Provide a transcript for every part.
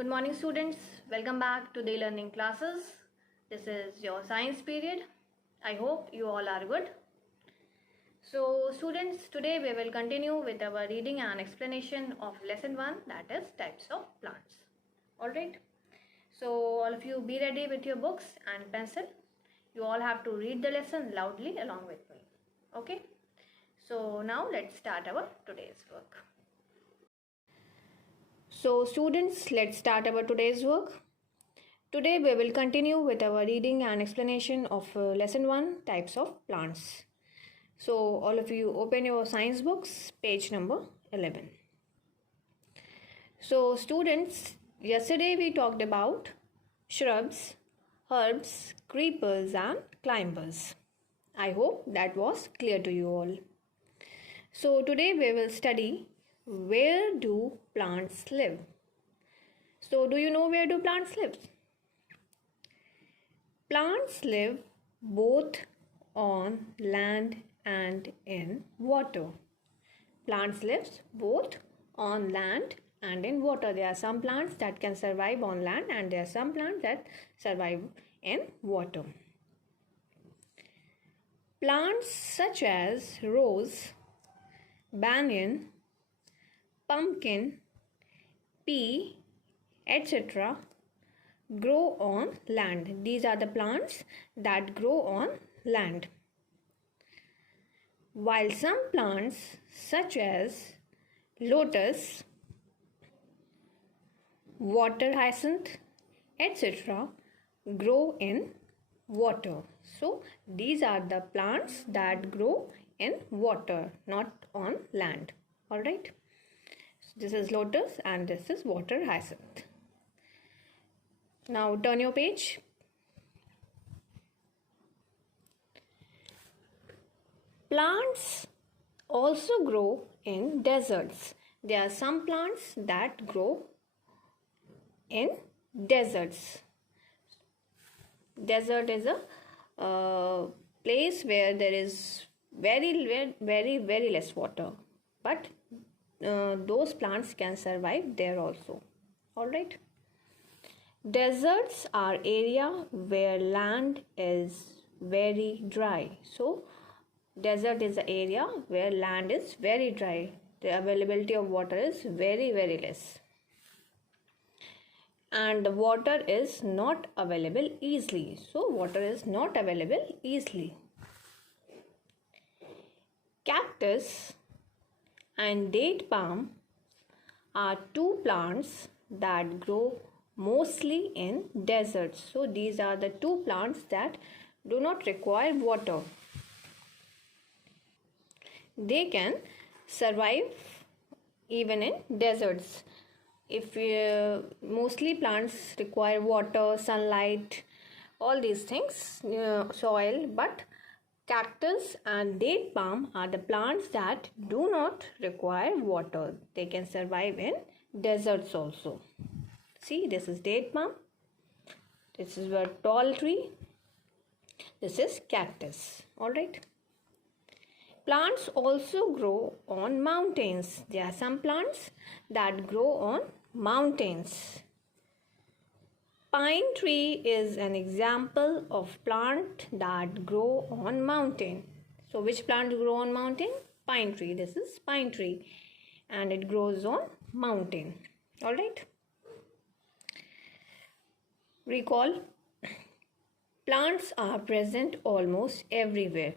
Good morning students, welcome back to the learning classes. This is your science period. I hope you all are good. So students, today we will continue with our reading and explanation of lesson 1, that is types of plants. Alright, so all of you be ready with your books and pencil. You all have to read the lesson loudly along with me. Okay, so now let's start our today's work. So students, let's start our today's work. Today we will continue with our reading and explanation of lesson 1, types of plants. So all of you open your science books, page number 11. So students, yesterday we talked about shrubs, herbs, creepers and climbers. I hope that was clear to you all. So today we will study where do plants live. So do you know where do plants live? Plants live both on land and in water. Plants live both on land and in water. There are some plants that can survive on land and there are some plants that survive in water. Plants such as rose, banyan, pumpkin, pea, etc. grow on land. These are the plants that grow on land. While some plants such as lotus, water hyacinth, etc. grow in water. So these are the plants that grow in water, not on land. Alright. This is lotus and this is water hyacinth. Now turn your page. Plants also grow in deserts. There are some plants that grow in deserts. Desert is a place where there is very less water, but those plants can survive there also. Alright. Deserts are area where land is very dry. So desert is the area where land is very dry. The availability of water is very less. And the water is not available easily. So water is not available easily. Cactus and date palm are two plants that grow mostly in deserts. So these are the two plants that do not require water. They can survive even in deserts. If mostly plants require water, sunlight, all these things, soil, but cactus and date palm are the plants that do not require water. They can survive in deserts also. See, this is date palm. This is a tall tree. This is cactus. Alright. Plants also grow on mountains. There are some plants that grow on mountains. Pine tree is an example of plant that grow on mountain. So which plant grow on mountain? Pine tree. This is pine tree and it grows on mountain. Alright. Recall, plants are present almost everywhere.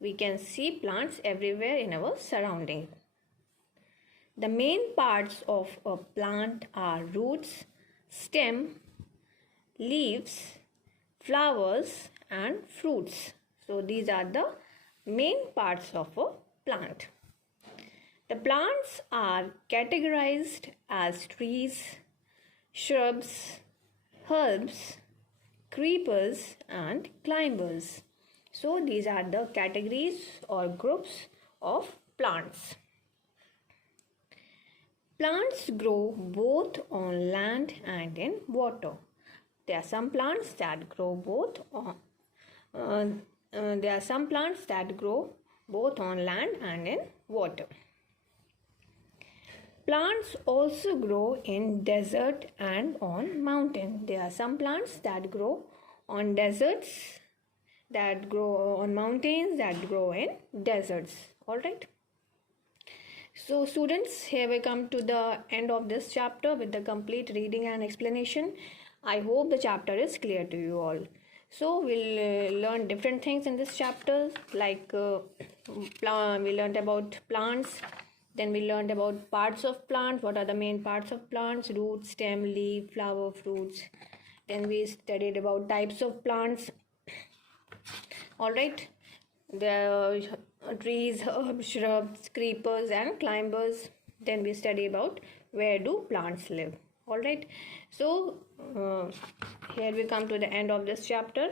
We can see plants everywhere in our surrounding. The main parts of a plant are roots, stem, leaves, flowers and fruits. So these are the main parts of a plant. The plants are categorized as trees, shrubs, herbs, creepers and climbers. So these are the categories or groups of plants. Plants grow both on land and in water. There are some plants that grow both on land and in water. Plants also grow in desert and on mountain. There are some plants that grow on deserts, that grow on mountains, that grow in deserts. All right. So students, here we come to the end of this chapter with the complete reading and explanation. I hope the chapter is clear to you all. So we'll learn different things in this chapter, like we learned about plants, then we learned about parts of plants, what are the main parts of plants, root, stem, leaf, flower, fruits. Then we studied about types of plants. All right. The trees, herbs, shrubs, creepers and climbers. Then we study about where do plants live. All right. So here we come to the end of this chapter,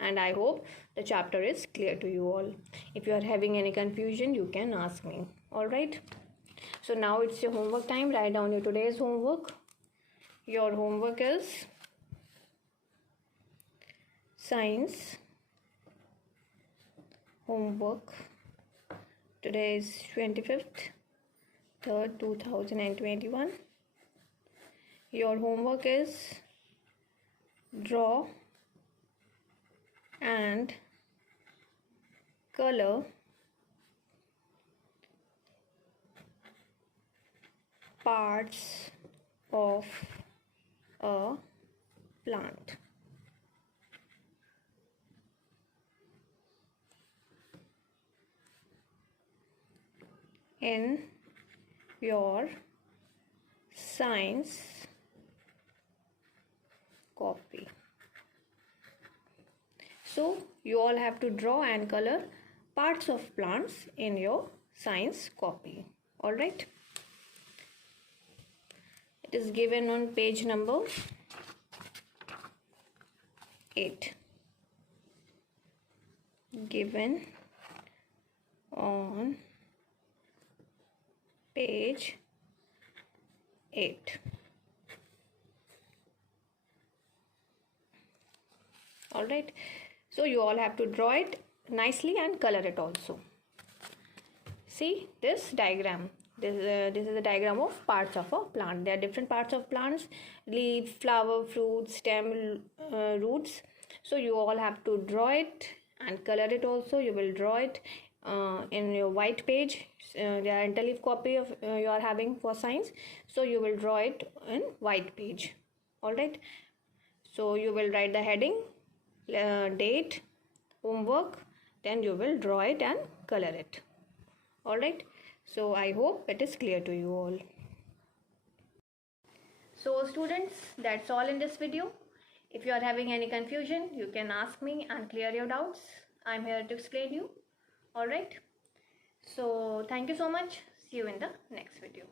and I hope the chapter is clear to you all. If you are having any confusion, you can ask me. All right. So now it's your homework time. Write down your today's homework. Your homework is science homework. Today is 25th 3rd 2021. Your homework is draw and color parts of a plant. In your science copy. So you all have to draw and color parts of plants in your science copy. All right. It is given on page number 8. Given on page 8. All right. So you all have to draw it nicely and color it also. See this diagram. This is a diagram of parts of a plant. There are different parts of plants: leaf, flower, fruit, stem, roots. So you all have to draw it and color it also. You will draw it in your white page. There are interleaf copy of you are having for science. So you will draw it in white page. All right. So you will write the heading, date, homework. Then you will draw it and color it. All right. So I hope it is clear to you all. So students, that's all in this video. If you are having any confusion, you can ask me and clear your doubts. I'm here to explain you. All right. So thank you so much. See you in the next video.